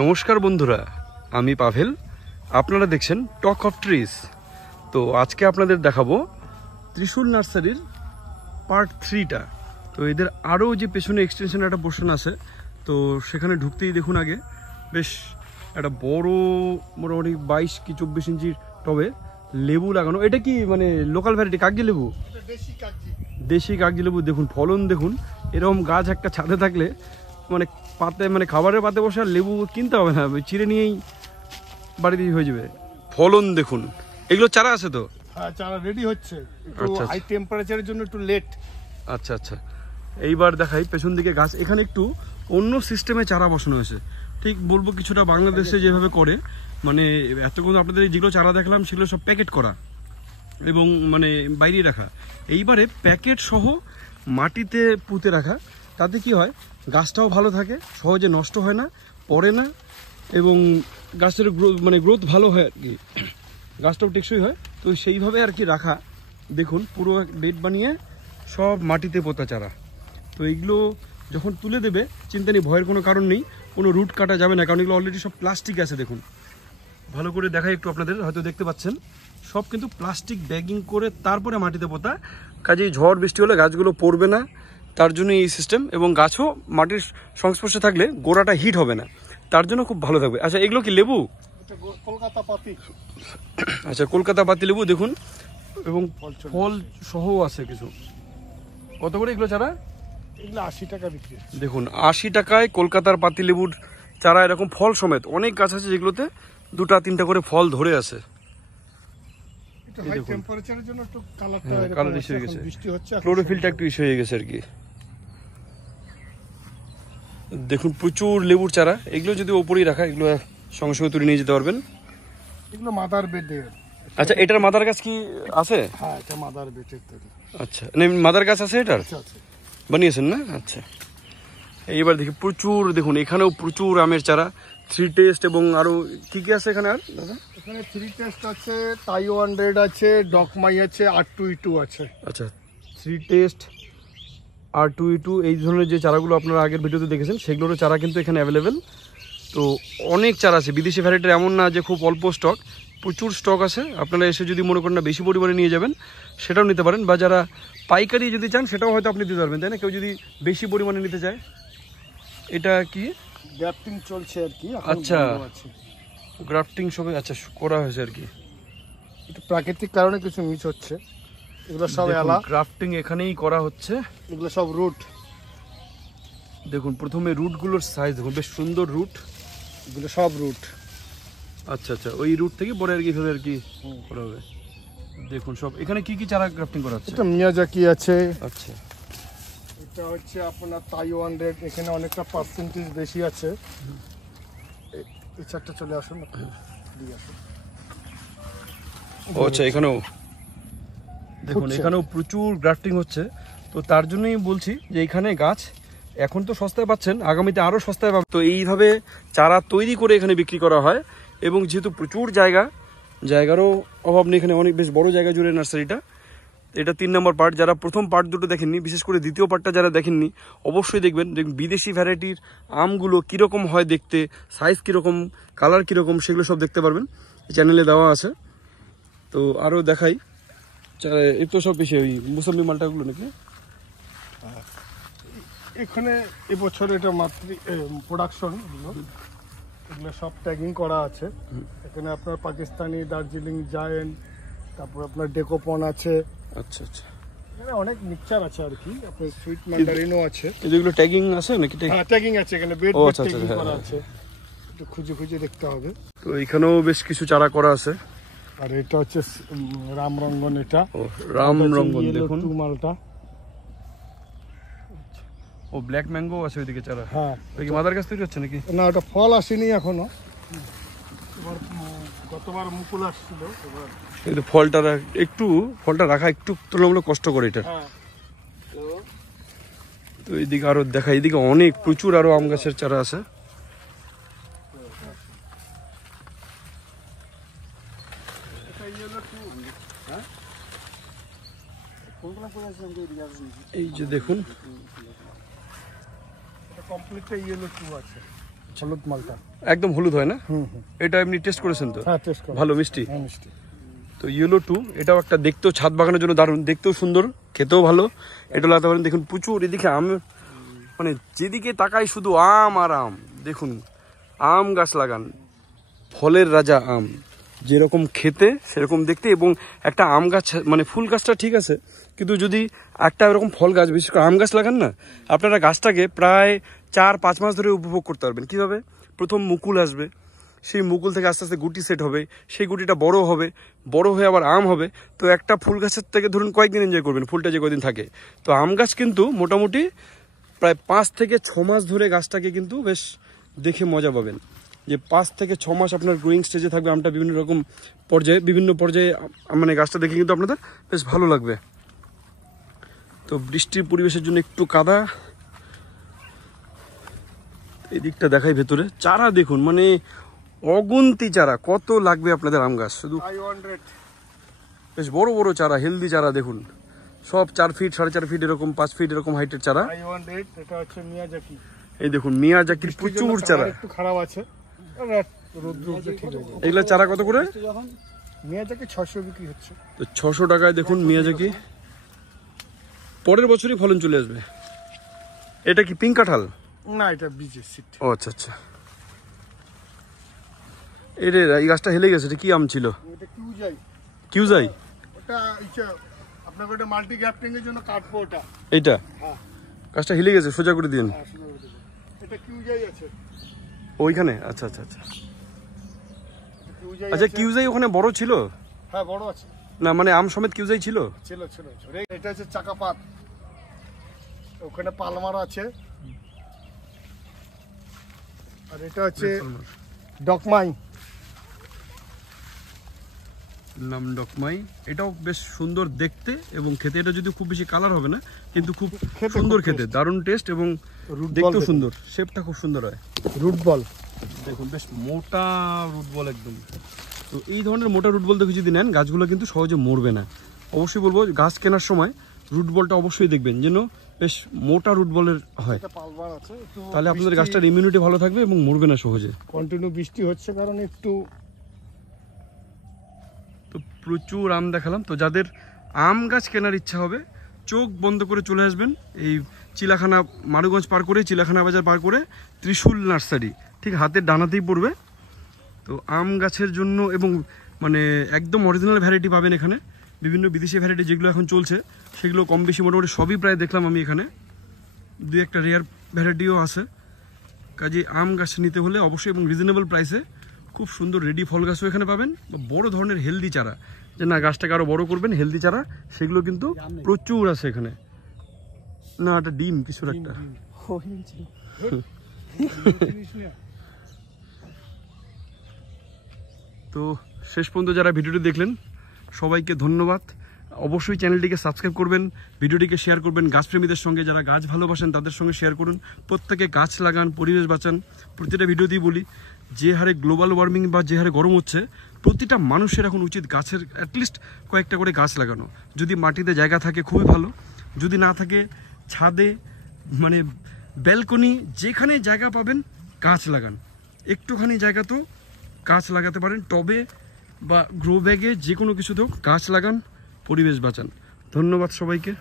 নমস্কার বন্ধুরা, আমি পাভেল। আপনারা দেখছেন টক অফ ট্রিজ। তো আজকে আপনাদের দেখাবো ত্রিশূল নার্সারির পার্ট 3টা। তো এদের আরও যে পেছনে এক্সটেনশন একটা পোর্শন আছে, তো সেখানে ঢুকতেই দেখুন আগে বেশ একটা বড় মোটামুটি 22 কি 24 ইঞ্চির টবে লেবু লাগানো। এটা কি মানে লোকাল ভ্যারাইটি কাগজি লেবু? দেশি কাগজি লেবু। দেখুন ফলন দেখুন, এরকম গাছ একটা ছাদে থাকলে মানে পাতে মানে খাবারের পাতে বসে আর লেবু কিনতে হবে না, চিড়ে নিয়েই বাড়িতেই হয়ে যাবে। ফলন দেখুন, এগুলো চারা আছে তো? হ্যাঁ, চারা রেডি হচ্ছে, একটু আচ্ছা, হাই টেম্পারেচারের জন্য একটু লেট। আচ্ছা আচ্ছা, এইবার দেখাই পেছন দিকে গাছ। এখানে একটু অন্য সিস্টেমে চারা বসানো হয়েছে, ঠিক বলবো কিছুটা বাংলাদেশে যেভাবে করে, মানে এতক্ষণ আপনাদের যেগুলো চারা দেখলাম সেগুলো সব প্যাকেট করা এবং মানে বাইরে রাখা। এইবারে প্যাকেট সহ মাটিতে পুঁতে রাখা। তাতে কি হয়, গাছটাও ভালো থাকে, সহজে নষ্ট হয় না, পড়ে না, এবং গাছের গ্রোথ ভালো হয় আর কি, গাছটাও টেকসই হয়। তো সেইভাবে আর কি রাখা। দেখুন পুরো বেড বানিয়ে সব মাটিতে পোতা চারা। তো এইগুলো যখন তুলে দেবে চিন্তা নেই, ভয়ের কোনো কারণ নেই, কোনো রুট কাটা যাবে না, কারণ এগুলো অলরেডি সব প্লাস্টিক আছে। দেখুন ভালো করে দেখাই একটু আপনাদের, হয়তো দেখতে পাচ্ছেন সব কিন্তু প্লাস্টিক ব্যাগিং করে তারপরে মাটিতে পোতা। কাজেই ঝড় বৃষ্টি হলে গাছগুলো পড়বে না, তার জন্য এই সিস্টেম। এবং গাছও মাটির সংস্পর্শে থাকলে গোড়াটা হিট হবে না, তার জন্য খুব ভালো থাকবে। আচ্ছা, এগুলো কি লেবু? কলকাতা পাতি। আচ্ছা, কলকাতা পাতি লেবু দেখুন, এবং ফল সহ আছে কিছু। কত করে এগুলো চারা? এগুলো 80 টাকা বিক্রি। দেখুন 80 টাকায় কলকাতার পাতি লেবুর চারা, এরকম ফল সমেত। অনেক গাছ আছে যেগুলোতে 2-3টা করে ফল ধরে আছে। হাই টেম্পারেচারের জন্য একটু কালারটা কালার ইস্যু হয়ে গেছে, বৃষ্টি হচ্ছে, ক্লোরোফিলটা একটু ইস্যু হয়ে গেছে আর কি। দেখুন প্রচুর লেবুর চারা, এগুলো যদি ওপরেই রাখা, এগুলো সঙ্গে সঙ্গে তুলে নিয়ে যেতে পারবেন। এগুলো মাদার বেডে। আচ্ছা, এটার মাদার গাছ কি আছে? হ্যাঁ, এটা মাদার বেডের তৈরি। আচ্ছা, মাদার গাছ আছে এটার? আছে, বানিয়েছেন না? আচ্ছা, এইবার দেখি প্রচুর, দেখুন এখানেও প্রচুর আমের চারা, 3 টেস্ট এবং আরো কি কি আছে এখানে? আর দাদা এখানে 3 টেস্ট আছে, তাইওয়ান রেড আছে, ডকমাই আছে, R2E2 আছে। আচ্ছা, 3 টেস্ট R2E2 এই ধরনের যে চারাগুলো আপনারা আগের ভিডিওতে দেখেছেন, সেগুলোরও চারা কিন্তু এখানে অ্যাভেলেবেল। তো অনেক চারা আছে, বিদেশি ভ্যারাইটির এমন না যে খুব অল্প স্টক, প্রচুর স্টক আছে। আপনারা এসে যদি মনে করেন না বেশি পরিমাণে নিয়ে যাবেন, সেটাও নিতে পারেন, বা যারা পাইকারি যদি চান সেটাও হয়তো আপনি দিতে পারবেন, তাই না? কেউ যদি বেশি পরিমাণে নিতে চায়। এটা কি গ্রাফটিং চলছে আর কি। আচ্ছা, গ্রাফটিং সবে আচ্ছা করা হয়েছে আর কি, এটা প্রাকৃতিক কারণে কিছু মিস হচ্ছে। এগুলো সব এলা গ্রাফটিং এখানেই করা হচ্ছে। এগুলো সব রুট। দেখুন প্রথমে রুটগুলোর সাইজ দেখুন, বেশ সুন্দর রুট, এগুলো সব রুট। আচ্ছা আচ্ছা, ওই রুট থেকে পরে আর কি এভাবে আর কি করা হবে। দেখুন সব এখানে কি কি চারা গ্রাফটিং করা হচ্ছে? এটা মিয়াজাকি আছে। আচ্ছা, এটা হচ্ছে আপনার তাইওয়ান রেড, এখানে অনেকটা পার্সেন্টেজ বেশি আছে। এই চারটা চলে আসুন, দিয়ে আসুন। ও আচ্ছা, এখানেও দেখুন এখানেও প্রচুর গ্রাফটিং হচ্ছে। তো তার জন্যই বলছি যে এখানে গাছ এখন তো সস্তায় পাচ্ছেন, আগামীতে আরও সস্তায় পাবেন। তো এইভাবে চারা তৈরি করে এখানে বিক্রি করা হয়, এবং যেহেতু প্রচুর জায়গারও অভাব নেই এখানে, অনেক বেশ বড় জায়গা জুড়ে নার্সারিটা। এটা 3 নম্বর পার্ট। যারা প্রথম পার্ট দুটো দেখেননি, বিশেষ করে দ্বিতীয় পার্টটা যারা দেখেননি, অবশ্যই দেখবেন। বিদেশি ভ্যারাইটির আমগুলো কীরকম হয় দেখতে, সাইজ কীরকম, কালার কীরকম, সেগুলো সব দেখতে পারবেন, এই চ্যানেলে দেওয়া আছে। তো আরও দেখাই, এই তো সব বেশি ওই মুসাম্বি মালটাগুলো নাকি এখানে এবছর এটা মাত্র প্রোডাকশন, এগুলো সব ট্যাগিং করা আছে। এখানে আপনার পাকিস্তানি, দার্জিলিং জায়েন্ট, তারপর আপনার ডেকোপন আছে। আচ্ছা আচ্ছা, এখানে অনেক মিক্সচার আছে আর কি, আপনার সুইট ম্যান্ডারিনও আছে। এগুলো ট্যাগিং আছে নাকি? হ্যাঁ, ট্যাগিং আছে, এখানে বেড ট্যাগিং করা আছে, একটু খুঁজে খুঁজে দেখতে হবে। তো এখানেও বেশ কিছু চারা করা আছে। আর এটা হচ্ছে রামরঙ্গন। এটা রামরঙ্গন, দেখুন মালটা। ও ব্ল্যাক ম্যাঙ্গো আছে ওইদিকে চারা। হ্যাঁ, ওই কি মাদার গাছ তৈরি হচ্ছে নাকি? না, ওটা ফল আসেনি এখনো, গতবার মুকুল আসছিল। কিন্তু ফলটা রাখা একটু তুলনামূলক কষ্ট করে এটা। তো এইদিকে আরো দেখা, এইদিকে অনেক প্রচুর আরো আম গাছের চারা আছে। এই যে দেখুন, কমপ্লিটটা ইয়েলো টু আছে। হলুদ মালটা। একদম হলুদ হয় না? হুম হুম। এটা এমনি টেস্ট করেছেন তো? হ্যাঁ টেস্ট করো। ভালো মিষ্টি। হ্যাঁ মিষ্টি। তো ইয়েলো 2 এটাও একটা দেখতেও ছাদ বাগানের জন্য দারুণ, দেখতেও সুন্দর, খেতেও ভালো। এটা লাগাতে পারেন। দেখুন প্রচুর এদিকে আম, মানে যেদিকে তাকাই শুধু আম আর আম। দেখুন আম গাছ লাগান, ফলের রাজা আম, যেরকম খেতে সেরকম দেখতে। এবং একটা আম গাছ মানে ফুল গাছটা ঠিক আছে, কিন্তু যদি একটা এরকম ফল গাছ বিশেষ করে আম গাছ লাগান না, আপনারা গাছটাকে প্রায় 4-5 মাস ধরে উপভোগ করতে পারবেন। কীভাবে? প্রথম মুকুল আসবে, সেই মুকুল থেকে আস্তে আস্তে গুটি সেট হবে, সেই গুটিটা বড় হবে, বড় হয়ে আবার আম হবে। তো একটা ফুল গাছের থেকে ধরুন কয়েকদিন এনজয় করবেন, ফুলটা যে কয়েকদিন থাকে। তো আম গাছ কিন্তু মোটামুটি প্রায় 5 থেকে 6 মাস ধরে গাছটাকে কিন্তু বেশ দেখে মজা পাবেন, যে 5 থেকে 6 মাস আপনার গ্রোয়িং স্টেজে থাকবে আমটা, বিভিন্ন রকম পর্যায়ে, বিভিন্ন পর্যায়ে মানে গাছটা দেখে কিন্তু আপনাদের বেশ ভালো লাগবে। তো বৃষ্টির পরিবেশের জন্য একটু কাদা, এই দিকটা দেখাই ভেতরে চারা দেখুন, মানে অগুন্তি চারা, কত লাগবে আপনাদের আম গাছ। শুধু বেশ বড় বড় চারা, হেলদি চারা দেখুন, সব 4 ফিট 4.5 ফিট এরকম 5 ফিট এরকম হাইটের চারা। এটা হচ্ছে মিয়াজাকি। এই দেখুন মিয়াজাকির প্রচুর চারা। একটু খারাপ আছে, রোদ্র ঠিক হয়ে যাবে। এগুলা চারা কত করে? মিয়াজাকি 600 বিক্রি হচ্ছে। তো 600 টাকায় দেখুন মিয়াজাকি, পরের বছরই ফলন চলে আসবে। এটা কি পিঙ্ক কাঁঠাল? না এটা বীজের সিড। ও আচ্ছা আচ্ছা। এই গাছটা হেলে গেছে, এটা কি আম ছিল? এটা কিউজাই। কিউজাই? ওটা আপনাকে ওটা মাল্টি গ্রাফটিং এর জন্য কাটবো ওটা। এইটা? হ্যাঁ। গাছটা হেলে গেছে, সোজা করে দিন। হ্যাঁ সোজা করে দেবো। এটা কিউজাই আছে ওইখানে? আচ্ছা আচ্ছা আচ্ছা। কিউজাই আচ্ছা আছে। কিউজাই ওখানে বড় ছিল? হ্যাঁ বড় আছে। না মানে আম সমেত কিউজাই ছিল? ছিল ছিল। এটা হচ্ছে চাকাপাত, ওখানে পালমার আছে। আর এটা হচ্ছে ডকমাই। নাম ডকমাই। এটাও বেশ সুন্দর দেখতে এবং খেতে। এটা যদি খুব বেশি কালার হবে না, কিন্তু খুব খেতে সুন্দর খুব খেতে, দারুণ টেস্ট এবং রুট বল দেখতেও দেখুন। সুন্দর, শেপটা খুব সুন্দর হয়। রুট বল দেখুন বেশ মোটা রুট বল একদম। তো এই ধরনের মোটা রুট বল দেখে যদি নেন, গাছগুলো কিন্তু সহজে মরবে না। অবশ্যই বলবো গাছ কেনার সময় রুট বলটা অবশ্যই দেখবেন যেন বেশ মোটা রুট বলের হয়, এটা পালমার আছে। একটু তাহলে আপনাদের গাছটার ইমিউনিটি ভালো থাকবে এবং মরবে না সহজে। কন্টিনিউ বৃষ্টি হচ্ছে কারণ একটু। তো প্রচুর আম দেখালাম। তো যাদের আম গাছ কেনার ইচ্ছা হবে, চোখ বন্ধ করে চলে আসবেন এই চিলাখানা, মারুগঞ্জ পার করে, চিলাখানা বাজার পার করে ত্রিশূল নার্সারি, ঠিক হাতের ডানাতেই পড়বে। তো আম গাছের জন্য এবং মানে একদম অরিজিনাল ভ্যারাইটি পাবেন এখানে। বিভিন্ন বিদেশি ভ্যারাইটি যেগুলো এখন চলছে সেগুলো কম বেশি মোটামুটি সবই প্রায় দেখলাম আমি এখানে। 2-1টা রেয়ার ভ্যারাইটিও আছে। কাজে আম গাছ নিতে হলে অবশ্যই এবং রিজনেবল প্রাইসে খুব সুন্দর রেডি ফল গাছও এখানে পাবেন, বা বড় ধরনের হেলদি চারা, যে না গাছটাকে আরও বড় করবেন, হেলদি চারা সেগুলো কিন্তু প্রচুর আছে এখানে। না এটা ডিম কিছুর একটা। তো শেষ পর্যন্ত যারা ভিডিওটি দেখলেন সবাইকে ধন্যবাদ। অবশ্যই চ্যানেলটিকে সাবস্ক্রাইব করবেন, ভিডিওটিকে শেয়ার করবেন গাছপ্রেমীদের সঙ্গে, যারা গাছ ভালোবাসেন তাদের সঙ্গে শেয়ার করুন। প্রত্যেকে গাছ লাগান, পরিবেশ বাঁচান। প্রতিটা ভিডিওতেই বলি, যে হারে গ্লোবাল ওয়ার্মিং বা যে হারে গরম হচ্ছে, প্রতিটা মানুষের এখন উচিত গাছের অ্যাটলিস্ট কয়েকটা করে গাছ লাগানো। যদি মাটিতে জায়গা থাকে খুবই ভালো, যদি না থাকে ছাদে, মানে ব্যালকনি, যেখানে জায়গা পাবেন গাছ লাগান। একটুখানি জায়গা তো গাছ লাগাতে পারেন, টবে বা গ্রো ব্যাগে, যে কোনো কিছুতেও গাছ লাগান, পরিবেশ বাঁচান। ধন্যবাদ সবাইকে।